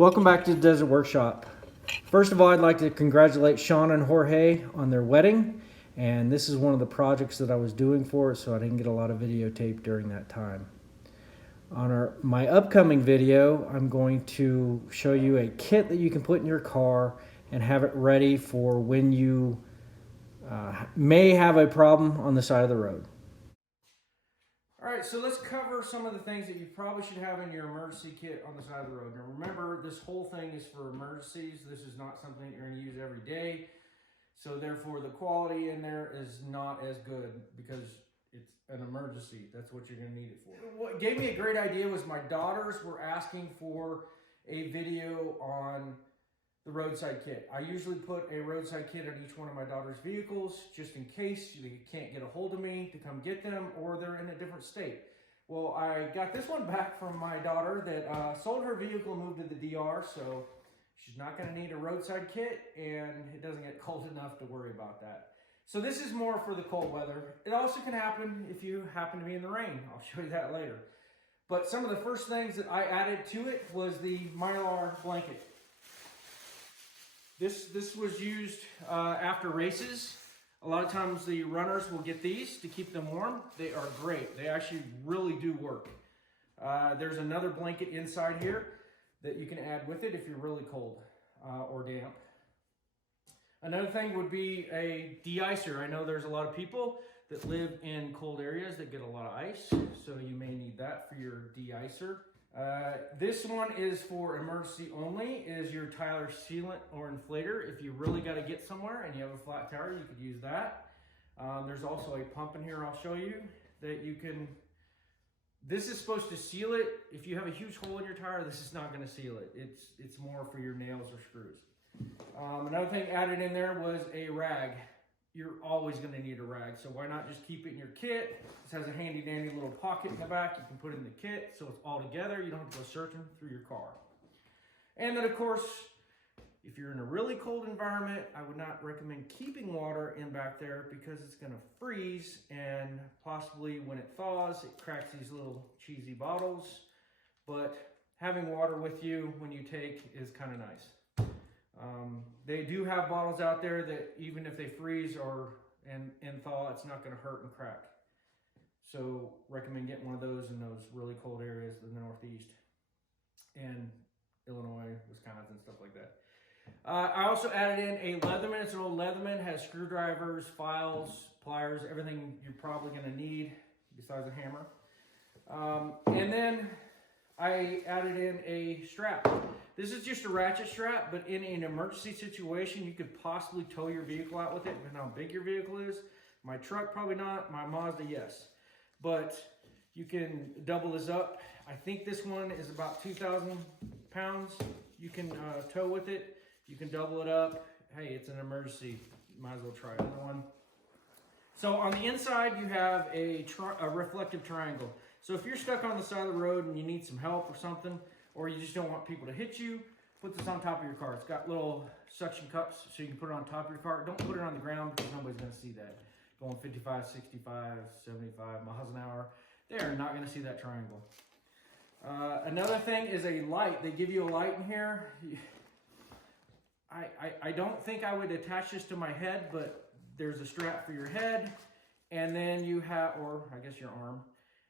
Welcome back to the Desert Workshop. First of all, I'd like to congratulate Sean and Jorge on their wedding. And this is one of the projects that I was doing for it, so I didn't get a lot of videotape during that time. On my upcoming video, I'm going to show you a kit that you can put in your car and have it ready for when you may have a problem on the side of the road. Alright, so let's cover some of the things that you probably should have in your emergency kit on the side of the road. Now remember, this whole thing is for emergencies. This is not something you're going to use every day. So therefore the quality in there is not as good because it's an emergency. That's what you're going to need it for. What gave me a great idea was my daughters were asking for a video on the roadside kit. I usually put a roadside kit on each one of my daughter's vehicles just in case they can't get a hold of me to come get them or they're in a different state. Well, I got this one back from my daughter that sold her vehicle and moved to the DR, so she's not going to need a roadside kit and it doesn't get cold enough to worry about that. So this is more for the cold weather. It also can happen if you happen to be in the rain. I'll show you that later. But some of the first things that I added to it was the Mylar blanket. This was used after races. A lot of times the runners will get these to keep them warm. They are great. They actually really do work. There's another blanket inside here that you can add with it if you're really cold or damp. Another thing would be a De-Icer. I know there's a lot of people that live in cold areas that get a lot of ice, so you may need that for your De-Icer. This one is for emergency only, is your tire sealant or inflator. If you really got to get somewhere and you have a flat tire, you could use that. There's also a pump in here I'll show you that you can, this is supposed to seal it. If you have a huge hole in your tire, this is not going to seal it. It's more for your nails or screws. Another thing added in there was a rag. You're always going to need a rag, so why not just keep it in your kit? This has a handy dandy little pocket in the back. You can put it in the kit so it's all together. You don't have to go searching through your car. And then of course, if you're in a really cold environment, I would not recommend keeping water in back there because it's going to freeze, and possibly when it thaws, it cracks these little cheesy bottles. But having water with you when you take is kind of nice. They do have bottles out there that even if they freeze and thaw, it's not going to hurt and crack. So recommend getting one of those in those really cold areas in the Northeast and Illinois, Wisconsin, stuff like that. I also added in a Leatherman. It's an old Leatherman, has screwdrivers, files, pliers, everything you're probably going to need besides a hammer. And then I added in a strap. This is just a ratchet strap, but in an emergency situation, you could possibly tow your vehicle out with it, depending on how big your vehicle is. My truck, probably not. My Mazda, yes. But you can double this up. I think this one is about 2,000 pounds. You can tow with it. You can double it up. Hey, it's an emergency. You might as well try another one. So on the inside, you have a reflective triangle. So if you're stuck on the side of the road and you need some help or something, or you just don't want people to hit you, put this on top of your car. It's got little suction cups so you can put it on top of your car. Don't put it on the ground because nobody's going to see that. Going 55, 65, 75 miles an hour, they're not going to see that triangle. Another thing is a light. They give you a light in here. I don't think I would attach this to my head, but there's a strap for your head, and then you have, or I guess your arm.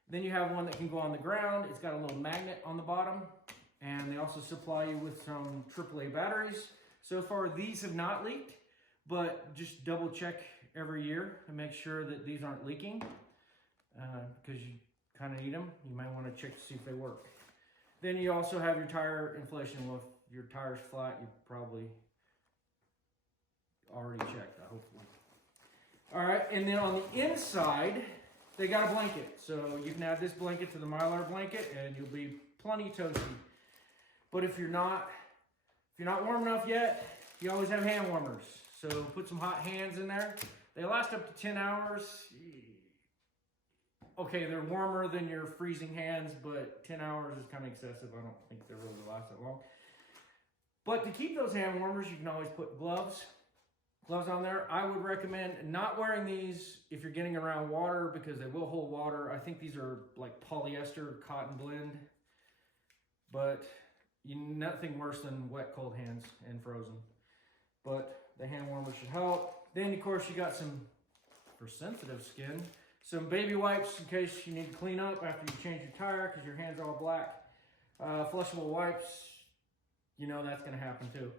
Then you have one that can go on the ground. It's got a little magnet on the bottom, and they also supply you with some AAA batteries. So far, these have not leaked, but just double check every year and make sure that these aren't leaking because you kind of need them. You might want to check to see if they work. Then you also have your tire inflation. Well, if your tire's flat, you probably already checked that, hopefully. All right, and then on the inside, they got a blanket. So you can add this blanket to the Mylar blanket and you'll be plenty toasty. But if you're not warm enough yet, you always have hand warmers. So put some hot hands in there. They last up to 10 hours. Okay, they're warmer than your freezing hands, but 10 hours is kind of excessive. I don't think they really last that long. But to keep those hand warmers, you can always put gloves on there. I would recommend not wearing these if you're getting around water because they will hold water. I think these are like polyester cotton blend, but nothing worse than wet, cold hands and frozen. But the hand warmer should help. Then, of course, you got some, for sensitive skin, some baby wipes in case you need to clean up after you change your tire because your hands are all black. Flushable wipes, you know that's going to happen too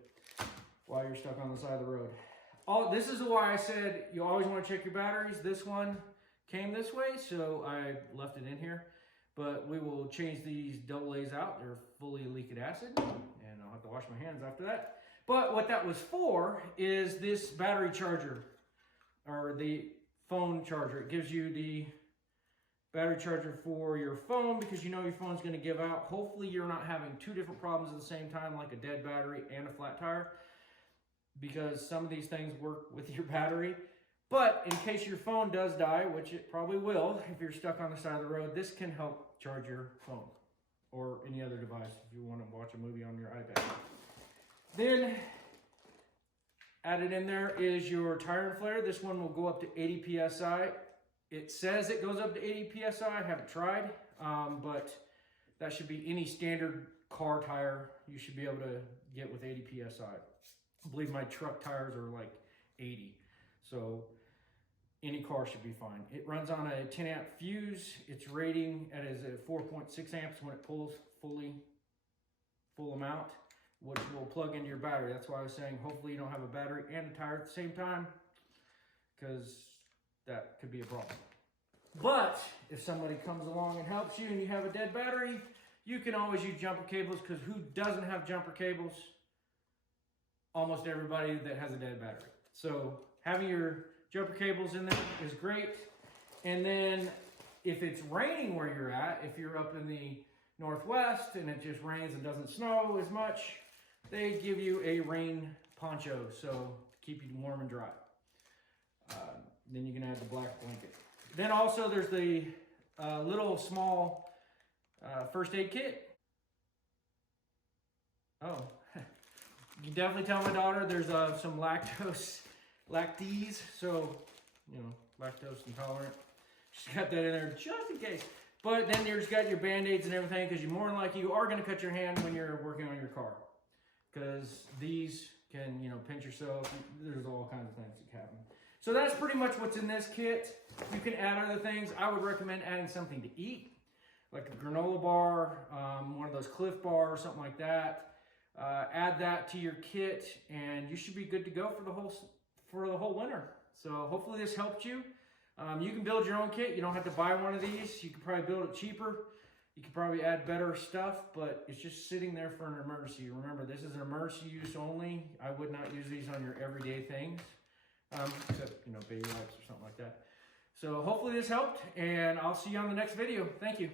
while you're stuck on the side of the road. This is why I said you always want to check your batteries. This one came this way, so I left it in here. But we will change these AA out. They're fully leaked acid, and I'll have to wash my hands after that. But what that was for is this battery charger, or the phone charger. It gives you the battery charger for your phone because you know your phone's going to give out. Hopefully you're not having two different problems at the same time, like a dead battery and a flat tire, because some of these things work with your battery. But in case your phone does die, which it probably will if you're stuck on the side of the road, this can help charge your phone or any other device if you want to watch a movie on your iPad. Then added in there is your tire inflator. This one will go up to 80 PSI. It says it goes up to 80 PSI. I haven't tried, but that should be any standard car tire you should be able to get with 80 PSI. I believe my truck tires are like 80. So any car should be fine. It runs on a 10 amp fuse. Its rating is at 4.6 amps when it pulls full amount, which will plug into your battery. That's why I was saying hopefully you don't have a battery and a tire at the same time, because that could be a problem. But if somebody comes along and helps you and you have a dead battery, you can always use jumper cables, because who doesn't have jumper cables? Almost everybody that has a dead battery. So having your jumper cables in there is great. And then if it's raining where you're at, if you're up in the Northwest and it just rains and doesn't snow as much, they give you a rain poncho, so to keep you warm and dry. Then you can add the black blanket. Then also there's the little small first aid kit. Oh, you can definitely tell my daughter there's some lactase, so, you know, lactose intolerant. She's got that in there just in case. But then you've got your Band-Aids and everything, because you're more than likely you are going to cut your hand when you're working on your car, because these can, you know, pinch yourself. There's all kinds of things that can happen. So that's pretty much what's in this kit. You can add other things. I would recommend adding something to eat, like a granola bar, one of those Cliff bars, something like that. Add that to your kit, and you should be good to go for the whole winter. So hopefully this helped you. You can build your own kit. You don't have to buy one of these. You can probably build it cheaper. You can probably add better stuff, but it's just sitting there for an emergency. Remember, this is an emergency use only. I would not use these on your everyday things, except, you know, baby wipes or something like that. So hopefully this helped, and I'll see you on the next video. Thank you.